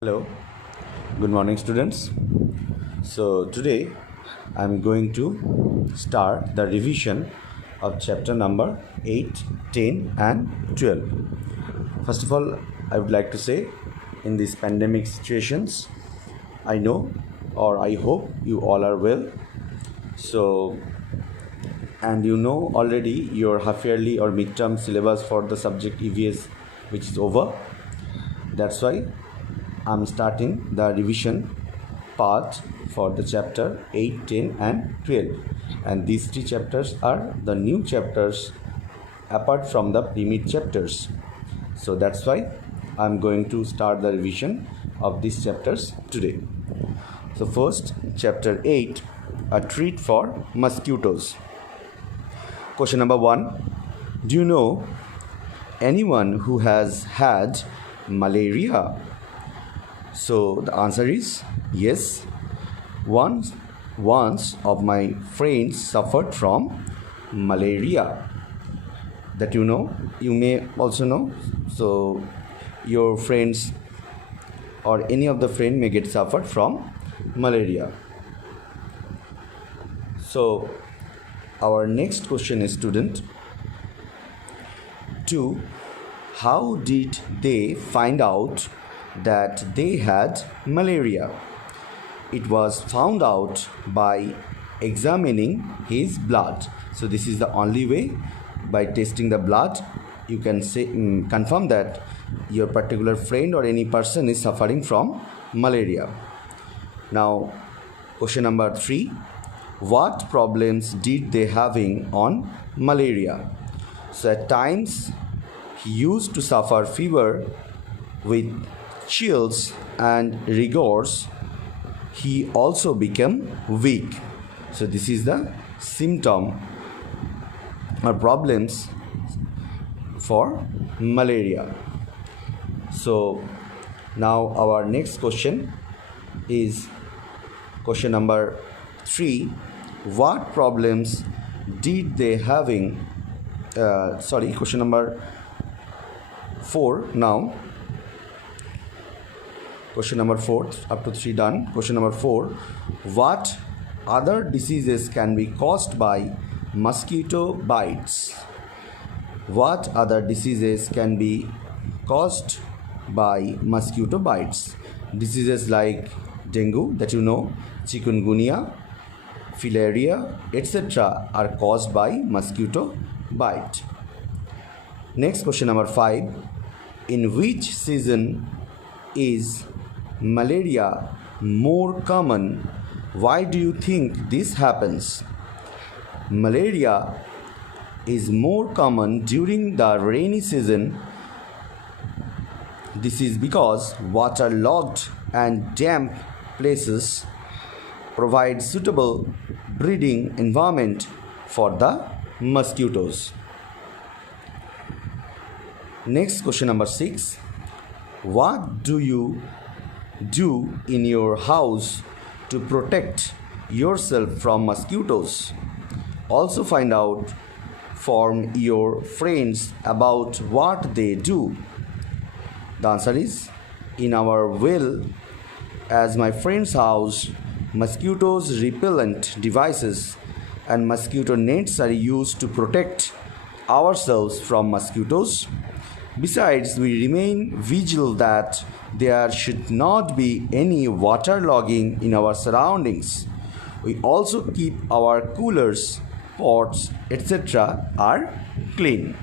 Hello, good morning, students. So, today I'm going to start the revision of chapter number 8, 10, and 12. First of all, I would like to say in these pandemic situations, I know or I hope you all are well. So, and you know already your half yearly or midterm syllabus for the subject EVS, which is over. That's why I'm starting the revision part for the chapter 8, 10 and 12. And these three chapters are the new chapters apart from the pre-mid chapters. So that's why I'm going to start the revision of these chapters today. So first, chapter 8, a treat for mosquitoes. Question number 1. Do you know anyone who has had malaria? So the answer is yes. Once of my friends suffered from malaria. That you know, you may also know. So your friends or any of the friend may get suffered from malaria. So our next question is, student 2. How did they find out that they had malaria? It was found out by examining his blood. So this is the only way. By testing the blood, you can say confirm that your particular friend or any person is suffering from malaria. Now, question number 3. What problems did they having on malaria? So at times he used to suffer fever with chills and rigors. He also became weak. So this is the symptom or problems for malaria. So now our next question is question number 3. What problems did they having question number 4 now. Question number 4, up to 3 done. Question number 4. What other diseases can be caused by mosquito bites? What other diseases can be caused by mosquito bites? Diseases like dengue, that you know, chikungunya, filaria, etc. are caused by mosquito bite. Next, question number 5. In which season is malaria more common? Why do you think this happens? Malaria is more common during the rainy season. This is because waterlogged and damp places provide suitable breeding environment for the mosquitoes. Next, question number 6. What do you do in your house to protect yourself from mosquitoes? Also find out from your friends about what they do. The answer is, in our well, as my friend's house, mosquitoes repellent devices and mosquito nets are used to protect ourselves from mosquitoes. Besides, we remain vigilant that there should not be any waterlogging in our surroundings. We also keep our coolers, pots, etc. are clean.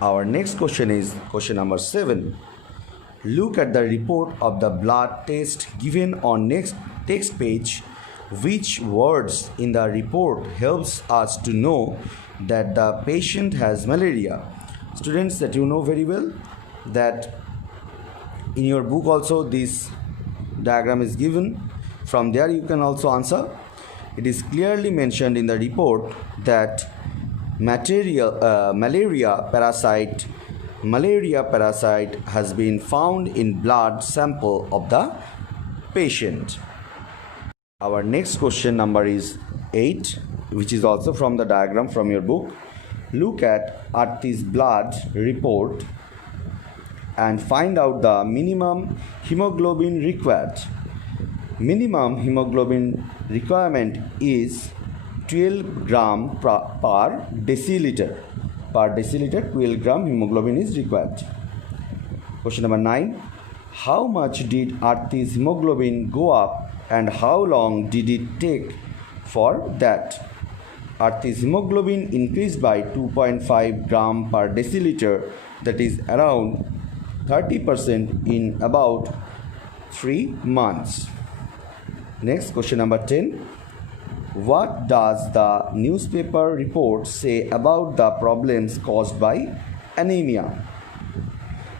Our next question is question number 7. Look at the report of the blood test given on next text page. Which words in the report helps us to know that the patient has malaria? Students, that you know very well that in your book also this diagram is given. From there you can also answer. It is clearly mentioned in the report that malaria parasite has been found in blood sample of the patient. Our next question number is 8, which is also from the diagram from your book. Look at Arti's blood report and find out the minimum hemoglobin required. Minimum hemoglobin requirement is 12 gram per deciliter. Per deciliter, 12 gram hemoglobin is required. Question number 9. How much did Arti's hemoglobin go up and how long did it take for that? Arti's hemoglobin increased by 2.5 gram per deciliter, that is around 30% in about 3 months. Next, question number 10. What does the newspaper report say about the problems caused by anemia?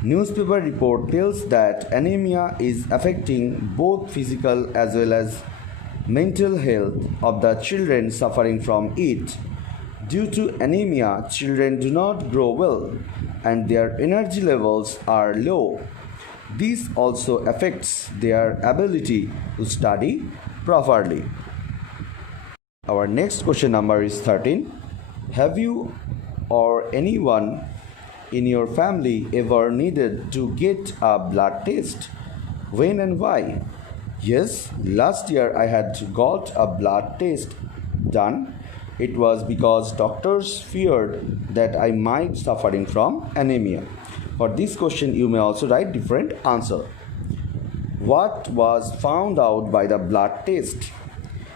Newspaper report tells that anemia is affecting both physical as well as mental health of the children suffering from it. Due to anemia, children do not grow well and their energy levels are low. This also affects their ability to study properly. Our next question number is 13. Have you or anyone in your family ever needed to get a blood test? When and why? Yes, last year I had got a blood test done. It was because doctors feared that I might be suffering from anemia. For this question, you may also write different answer. What was found out by the blood test?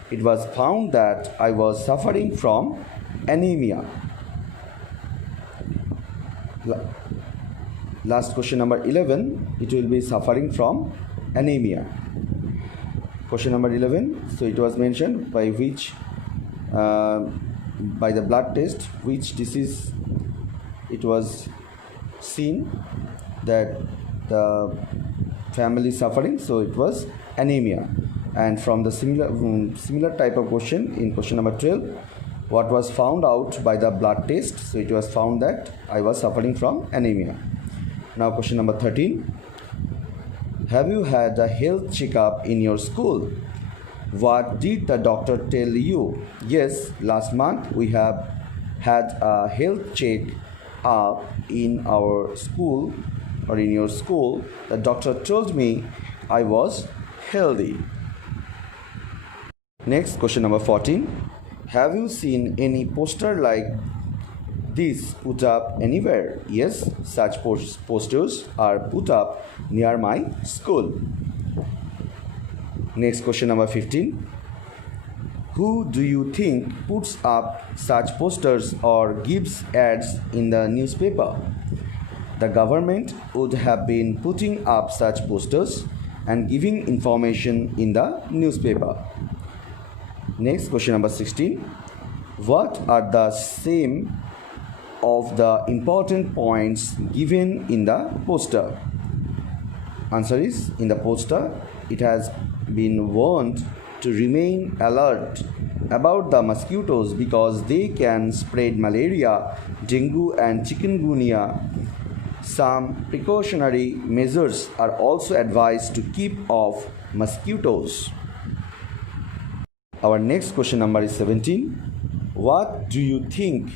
It was found that I was suffering from anemia. Last question number 11, it will be suffering from anemia. Question number 11, so it was mentioned by which, by the blood test, which disease it was seen that the family suffering, so it was anemia. And from the similar type of question in question number 12, what was found out by the blood test? So it was found that I was suffering from anemia. Now question number 13. Have you had a health checkup in your school? What did the doctor tell you? Yes, last month we have had a health check up in our school or in your school. The doctor told me I was healthy. Next, question number 14. Have you seen any poster like this put up anywhere? Yes, such posters are put up near my school. Next, question number 15. Who do you think puts up such posters or gives ads in the newspaper? The government would have been putting up such posters and giving information in the newspaper. Next, question number 16. What are the same of the important points given in the poster? Answer is, in the poster, it has been warned to remain alert about the mosquitoes because they can spread malaria, dengue and chikungunya. Some precautionary measures are also advised to keep off mosquitoes. Our next question number is 17. What do you think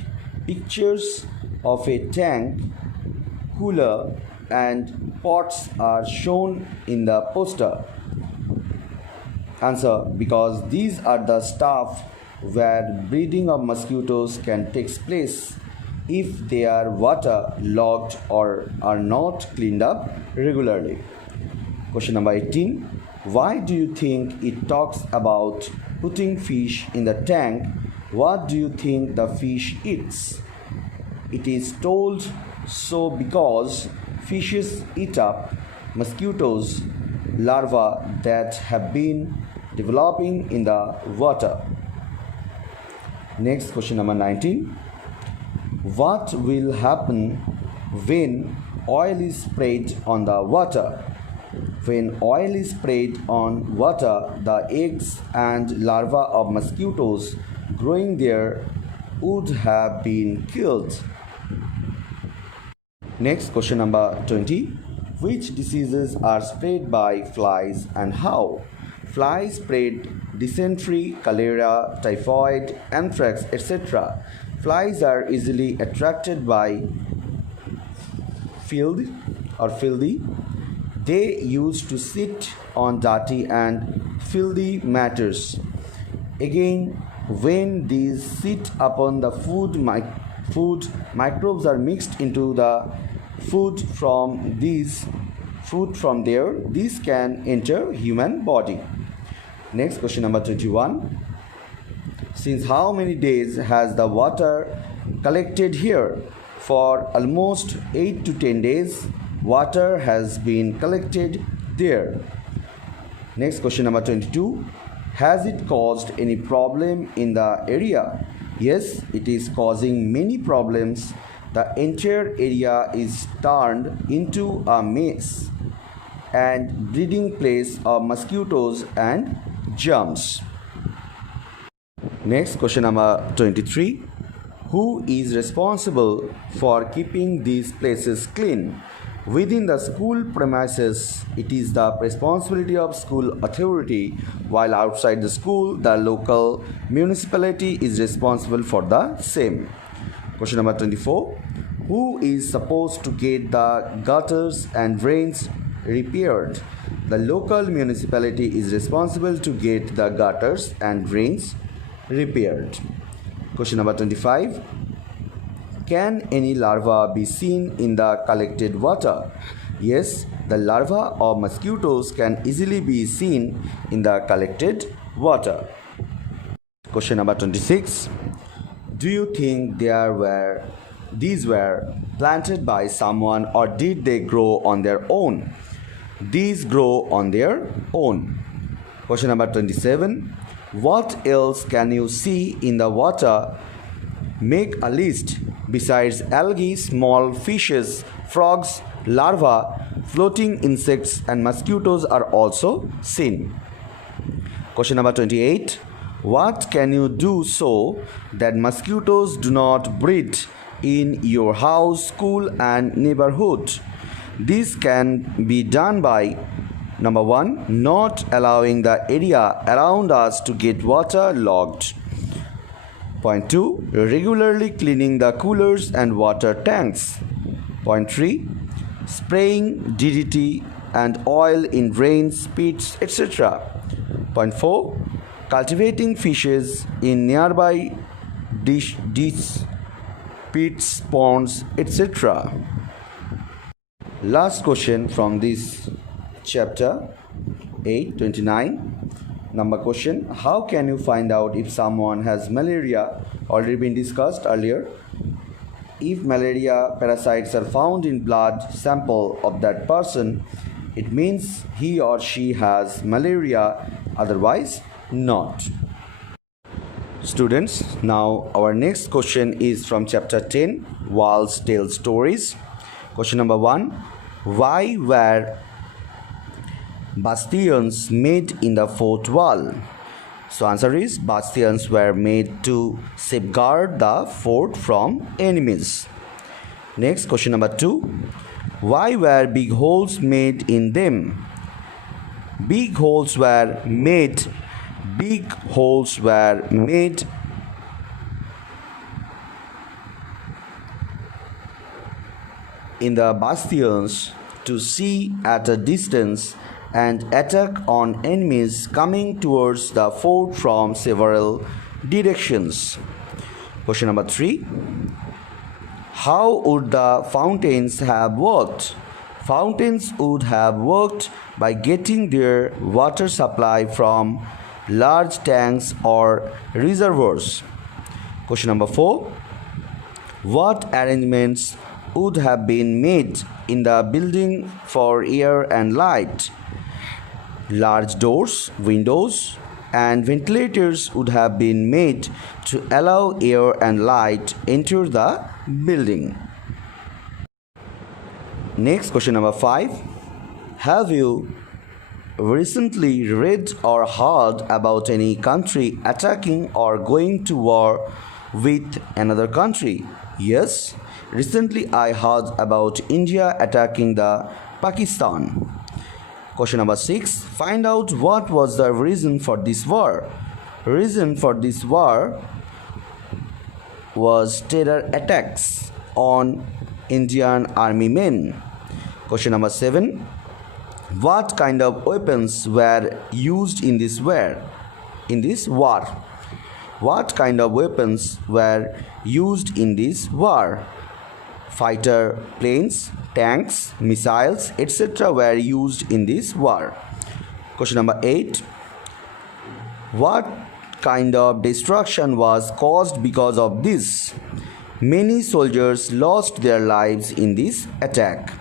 pictures of a tank, cooler and pots are shown in the poster? Answer, because these are the stuff where breeding of mosquitoes can take place if they are water-logged or are not cleaned up regularly. Question number 18. Why do you think it talks about putting fish in the tank? What do you think the fish eats? It is told so because fishes eat up mosquitoes larvae that have been developing in the water. Next, question number 19. What will happen when oil is sprayed on the water? When oil is sprayed on water, the eggs and larvae of mosquitoes growing there would have been killed. Next, question number 20. Which diseases are spread by flies and how? Flies spread dysentery, cholera, typhoid, anthrax, etc. Flies are easily attracted by field or filthy. They used to sit on dirty and filthy matters. Again, when these sit upon the food, microbes are mixed into the food from there. These can enter human body. Next, question number 21. Since how many days has the water collected here? For almost 8 to 10 days, water has been collected there. Next, question number 22. Has it caused any problem in the area? Yes, it is causing many problems. The entire area is turned into a mess and breeding place of mosquitoes and germs. Next, question number 23. Who is responsible for keeping these places clean? Within the school premises, it is the responsibility of school authority, while outside the school, the local municipality is responsible for the same. Question number 24. Who is supposed to get the gutters and drains repaired? The local municipality is responsible to get the gutters and drains repaired. Question number 25. Can any larva be seen in the collected water? Yes, the larvae of mosquitoes can easily be seen in the collected water. Question number 26. Do you think these were planted by someone, or did they grow on their own? These grow on their own. Question number 27. What else can you see in the water? Make a list. Besides algae, small fishes, frogs, larvae, floating insects and mosquitoes are also seen. Question number 28. What can you do so that mosquitoes do not breed in your house, school and neighborhood? This can be done by number 1. Not allowing the area around us to get waterlogged. Point 2. Regularly cleaning the coolers and water tanks. Point 3. Spraying DDT and oil in drains, pits, etc. Point 4. Cultivating fishes in nearby ditches, pits, ponds, etc. Last question from this chapter 8:29. Number question. How can you find out if someone has malaria? Already been discussed earlier. If malaria parasites are found in blood sample of that person, it means he or she has malaria, otherwise not. Students, now our next question is from chapter 10, Walls Tell Stories. Question number 1. Why were bastions made in the fort wall? So answer is, bastions were made to safeguard the fort from enemies. Next, question number 2. Why were big holes made in them? Big holes were made in the bastions to see at a distance and attack on enemies coming towards the fort from several directions. Question number 3. How would the fountains have worked? Fountains would have worked by getting their water supply from large tanks or reservoirs. Question number 4. What arrangements would have been made in the building for air and light? Large doors, windows, and ventilators would have been made to allow air and light enter the building. Next, question number 5. Have you recently read or heard about any country attacking or going to war with another country? Yes, recently I heard about India attacking the Pakistan. Question number 6. Find out what was the reason for this war. Reason for this war was terror attacks on Indian army men. Question number 7. What kind of weapons were used in this war? What kind of weapons were used in this war? Fighter planes, tanks, missiles, etc. were used in this war. Question number 8. What kind of destruction was caused because of this? Many soldiers lost their lives in this attack.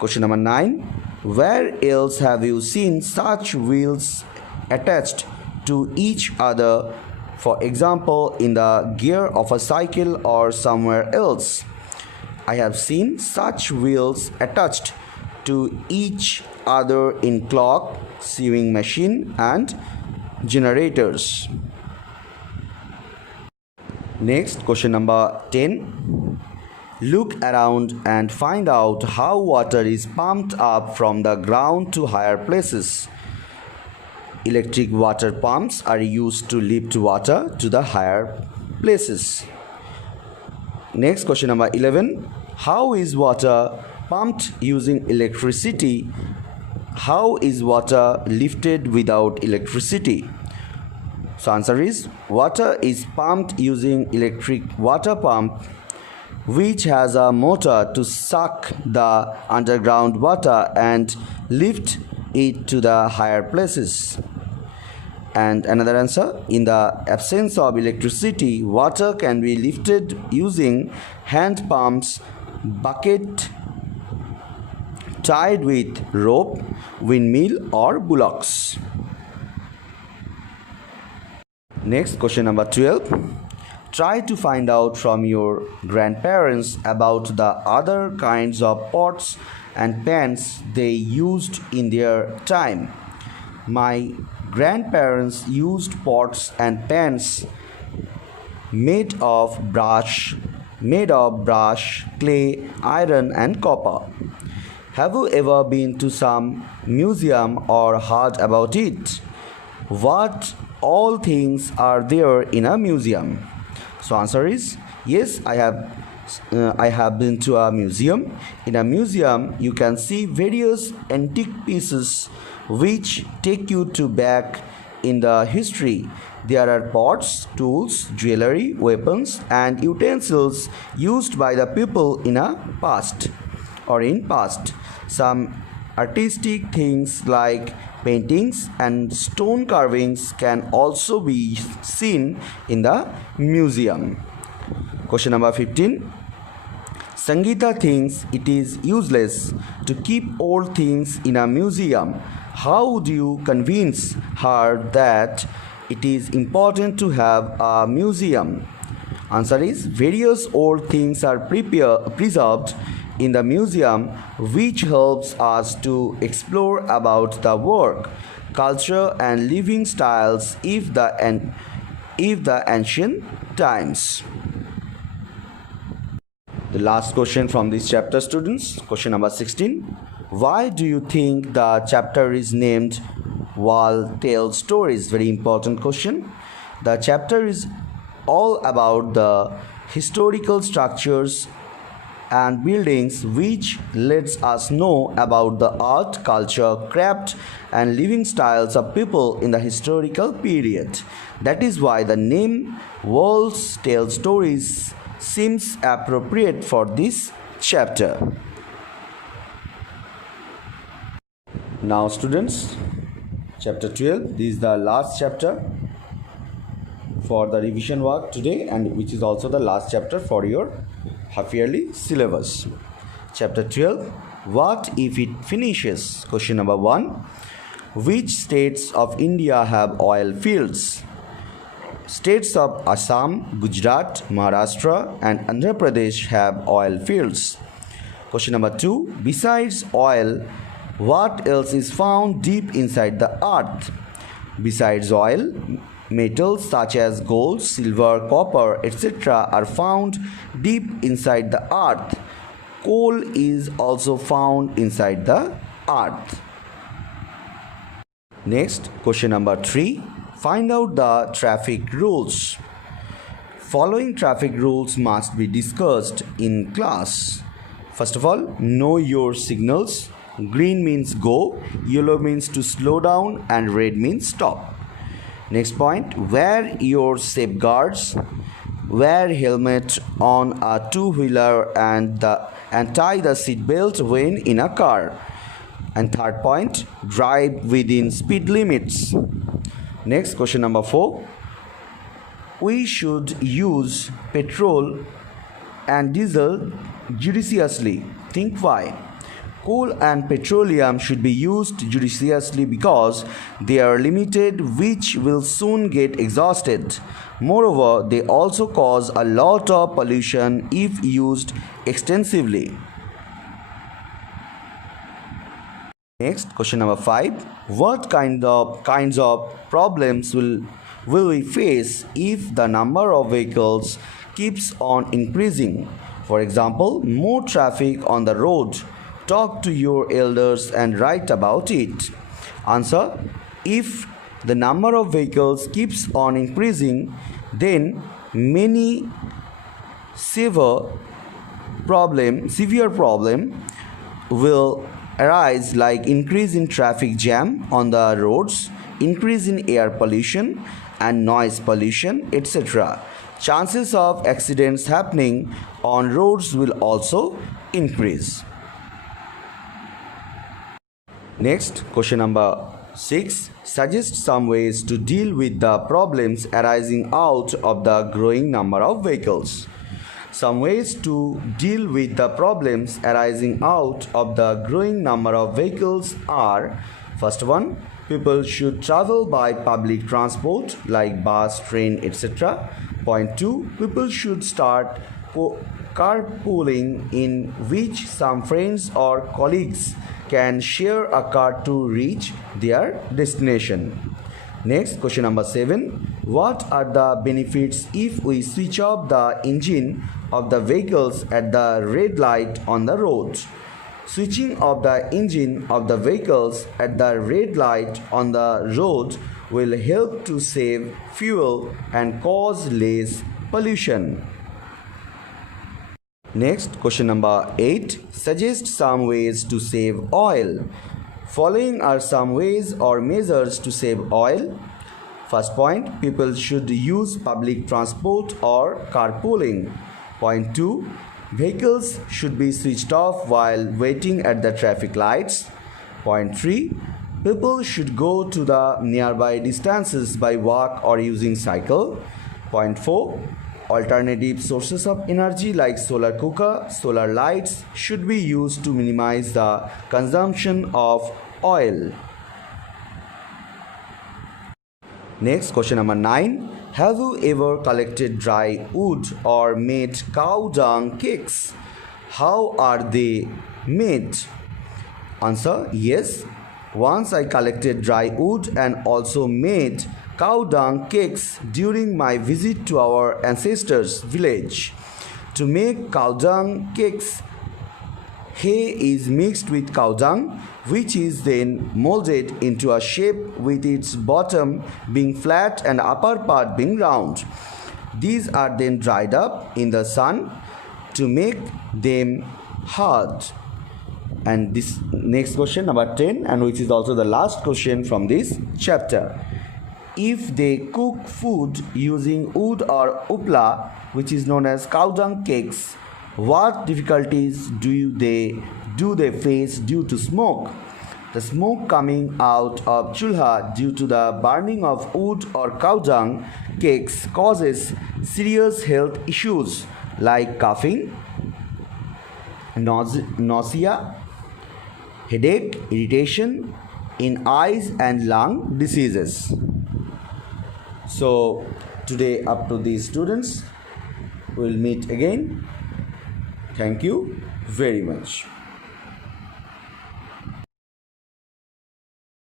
Question number 9. Where else have you seen such wheels attached to each other? For example, in the gear of a cycle or somewhere else. I have seen such wheels attached to each other in clock, sewing machine and generators. Next, question number 10. Look around and find out how water is pumped up from the ground to higher places. Electric water pumps are used to lift water to the higher places. Next, question number 11. How is water pumped using electricity? How is water lifted without electricity? So answer is, water is pumped using electric water pump, which has a motor to suck the underground water and lift it to the higher places. And another answer, in the absence of electricity, water can be lifted using hand pumps, bucket tied with rope, windmill or bullocks. Next, question number 12. Try to find out from your grandparents about the other kinds of pots and pans they used in their time. My grandparents used pots and pans made of brass, clay, iron and copper. Have you ever been to some museum or heard about it? What all things are there in a museum? So answer is yes, I have been to a museum. In a museum, you can see various antique pieces which take you to back in the history. There are pots, tools, jewelry, weapons and utensils used by the people in a past. Some artistic things like paintings and stone carvings can also be seen in the museum. Question number 15. Sangeeta thinks it is useless to keep old things in a museum. How do you convince her that it is important to have a museum? Answer is, various old things are preserved in the museum, which helps us to explore about the work, culture and living styles of the ancient times. The last question from this chapter, students. Question number 16. Why do you think the chapter is named Wall Tale Stories? Very important question. The chapter is all about the historical structures and buildings which lets us know about the art, culture, craft and living styles of people in the historical period. That is why the name Wall Tale Stories seems appropriate for this chapter. Now students, chapter 12, this is the last chapter for the revision work today, and which is also the last chapter for your half-yearly syllabus. Chapter 12, what if it finishes? Question number 1. Which states of India have oil fields? States of Assam, Gujarat, Maharashtra and Andhra Pradesh have oil fields. Question number 2. Besides oil, what else is found deep inside the earth? Besides oil, metals such as gold, silver, copper, etc. are found deep inside the earth. Coal is also found inside the earth. Next, question number 3. Find out the traffic rules. Following traffic rules must be discussed in class. First of all, know your signals. Green means go, yellow means to slow down, and red means stop. Next point, wear your safeguards. Wear helmet on a two-wheeler and tie the seat belt when in a car. And third point, drive within speed limits. Next, question number 4. We should use petrol and diesel judiciously. Think why. Coal and petroleum should be used judiciously because they are limited, which will soon get exhausted. Moreover, they also cause a lot of pollution if used extensively. Next, question number 5. What kinds of problems will we face if the number of vehicles keeps on increasing? For example, more traffic on the road. Talk to your elders and write about it. Answer: if the number of vehicles keeps on increasing, then many severe problem will arise, like increase in traffic jam on the roads, increase in air pollution and noise pollution, etc. Chances of accidents happening on roads will also increase. Next, question number 6. Suggest some ways to deal with the problems arising out of the growing number of vehicles. Some ways to deal with the problems arising out of the growing number of vehicles are: first one, people should travel by public transport like bus, train, etc. Point 2, people should start carpooling, in which some friends or colleagues can share a car to reach their destination. Next, question number 7. What are the benefits if we switch off the engine of the vehicles at the red light on the road? Switching off the engine of the vehicles at the red light on the road will help to save fuel and cause less pollution. Next, question number 8. Suggest some ways to save oil. Following are some ways or measures to save oil. First point, people should use public transport or carpooling. Point 2, vehicles should be switched off while waiting at the traffic lights. Point 3, people should go to the nearby distances by walk or using cycle. Point 4, alternative sources of energy like solar cooker, solar lights should be used to minimize the consumption of oil. Next, question number 9. Have you ever collected dry wood or made cow dung cakes? How are they made? Answer: yes. Once I collected dry wood and also made cow dung cakes during my visit to our ancestors' village. To make cow dung cakes, hay is mixed with cow dung, which is then molded into a shape with its bottom being flat and upper part being round. These are then dried up in the sun to make them hard. And this next question, number 10, and which is also the last question from this chapter. If they cook food using wood or upla, which is known as cow dung cakes, what difficulties do they face due to smoke? The smoke coming out of chulha due to the burning of wood or cow dung cakes causes serious health issues like coughing, nausea, headache, irritation in eyes and lung diseases. So today up to these students, we'll meet again. Thank you very much.